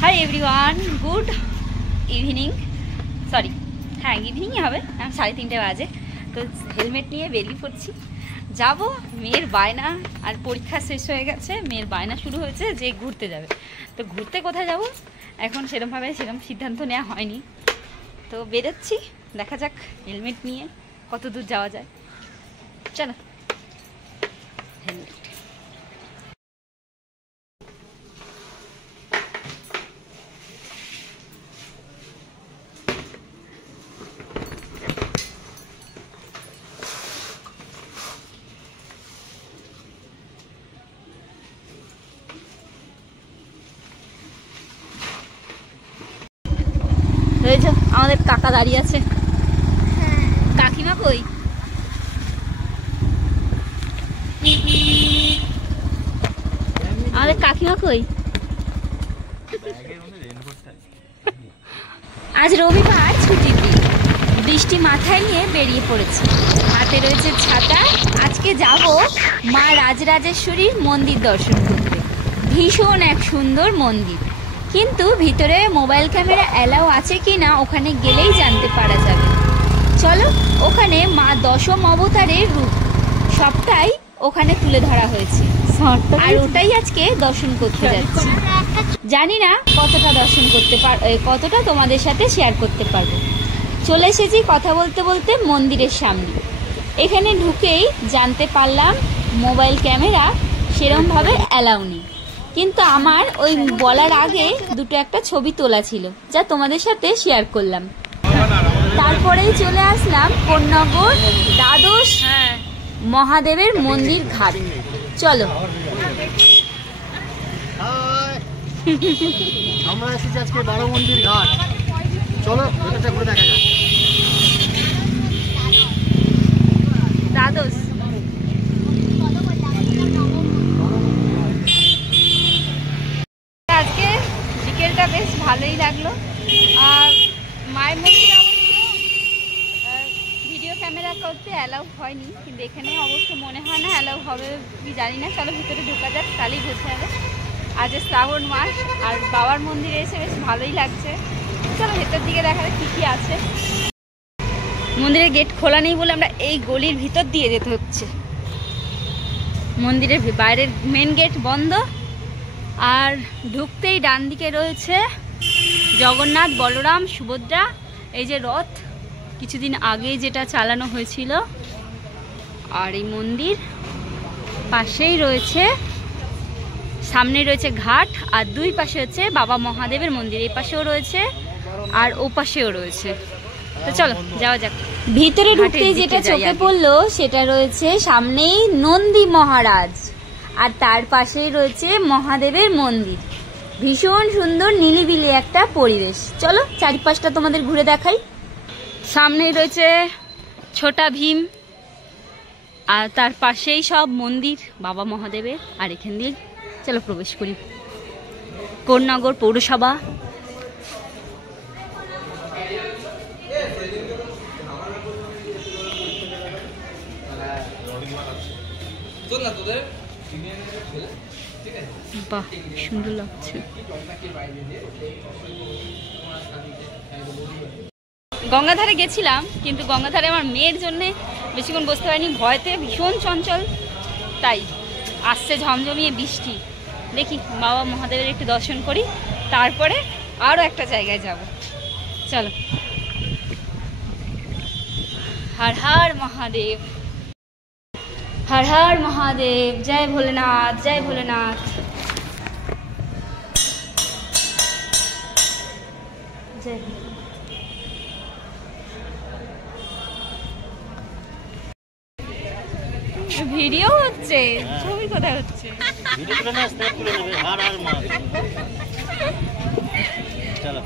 Hi everyone, good evening. Sorry, হ্যাঁ ইভিনিংই হবে, 3:30 বাজে। তো হেলমেট নিয়ে বেরিয়ে পড়ছি, যাব। মেয়ের বায়না, আর পরীক্ষা শেষ হয়ে গেছে, মেয়ের বায়না শুরু হয়েছে যে ঘুরতে যাবে। তো ঘুরতে কোথায় যাব এখন সেরকম সিদ্ধান্ত নেওয়া হয়নি। তো বেরোচ্ছি, দেখা যাক হেলমেট নিয়ে কত দূর যাওয়া যায়। চলো, হেলমেট। আমাদের কাকা দাঁড়িয়ে আছে। কাকিমা কই? আমাদের কাকিমা কই? আজ রবিবার, ছুটির দিন, বৃষ্টি মাথায় নিয়ে বেরিয়ে পড়েছে। হাতে রয়েছে ছাতা। আজকে যাব মা রাজরাজেশ্বরীর মন্দির দর্শন করতে। ভীষণ এক সুন্দর মন্দির, কিন্তু ভিতরে মোবাইল ক্যামেরা অ্যালাউ আছে কি না ওখানে গেলেই জানতে পারা যাবে। চলো, ওখানে মা দশম অবতারের রূপ সবটাই ওখানে তুলে ধরা হয়েছে, আর ওটাই আজকে দর্শন করতে যাচ্ছি। জানি না কতটা দর্শন করতে কতটা তোমাদের সাথে শেয়ার করতে পারবো। চলে এসেছি কথা বলতে বলতে মন্দিরের সামনে। এখানে ঢুকেই জানতে পারলাম মোবাইল ক্যামেরা সেরমভাবে অ্যালাউ নেই, কিন্তু আমার ওই বলার আগে দুটো একটা ছবি তোলা ছিল, যা তোমাদের সাথে শেয়ার করলাম। তারপরেই চলে আসলাম কোন্নগর দ্বাদশ মহাদেবের মন্দির ঘাট। চলো, আমরা এসেছি আজকে 12 মন্দির ঘাট। চলো এটা ঘুরে দেখা যাক। দ্বাদশ আজকে বিকেলটা বেশ ভালোই লাগলো। আর মায়ের মন্দির অবশ্য ভিডিও ক্যামেরা করতে অ্যালাউ হয়নি, কিন্তু এখানে অবশ্য মনে হয় না অ্যালাউ হবে কি জানি না। চলো ভিতরে ঢোকা যাক, তাহলেই বোঝা যাবে। আজ শ্রাবণ মাস, আর বাবার মন্দিরে এসে বেশ ভালোই লাগছে। চলো ভেতর দিকে দেখা যাক কী কী আছে। মন্দিরের গেট খোলা নেই বলে আমরা এই গলির ভিতর দিয়ে যেতে হচ্ছে। মন্দিরের বাইরের মেন গেট বন্ধ, আর ঢুকতেই ডান দিকে রয়েছে জগন্নাথ, বলরাম, সুভদ্রা। এই যে রথ কিছুদিন আগে যেটা চালানো হয়েছিল, আর এই মন্দির পাশেই রয়েছে, সামনে রয়েছে ঘাট, আর দুই পাশে হচ্ছে বাবা মহাদেবের মন্দির। এই পাশেও রয়েছে আর ও পাশেও রয়েছে। তো চলো যাওয়া যাক। ভিতরে ঢুকতেই যেটা চোখে পড়লো সেটা রয়েছে সামনেই নন্দী মহারাজ, আর তার পাশেই রয়েছে মহাদেবের মন্দির। ভীষণ সুন্দর নিলিবিলি একটা পরিবেশ। চলো চারিপাশটা তোমাদের ঘুরে দেখাই। সামনেই রয়েছে ছোটা ভীম, আর তার পাশেই সব মন্দির বাবা মহাদেবের। আর এখান দিয়ে চলো প্রবেশ করি। কোন্নগর পৌরসভা। বাহ, সুন্দর লাগছে। গঙ্গাধারে গেছিলাম, কিন্তু গঙ্গাধারে আমার মেয়ের জন্য বেশিক্ষণ বসতে পারিনি, ভয়তে ভীষণ চঞ্চল। তাই আসছে ঝমঝমিয়ে বৃষ্টি, দেখি বাবা মহাদেবের একটু দর্শন করি, তারপরে আরও একটা জায়গায় যাব। চলো, হর হর মহাদেব, হর হর মহাদেব, জয় ভোলেনাথ, জয় ভোলেনাথ। জয় ভিডিও হচ্ছে, ছবি কোথায় হচ্ছে? ভিডিও তুলে না, স্ন্যাপ তুলে নেবে। হর হর মহাদেব। চলো।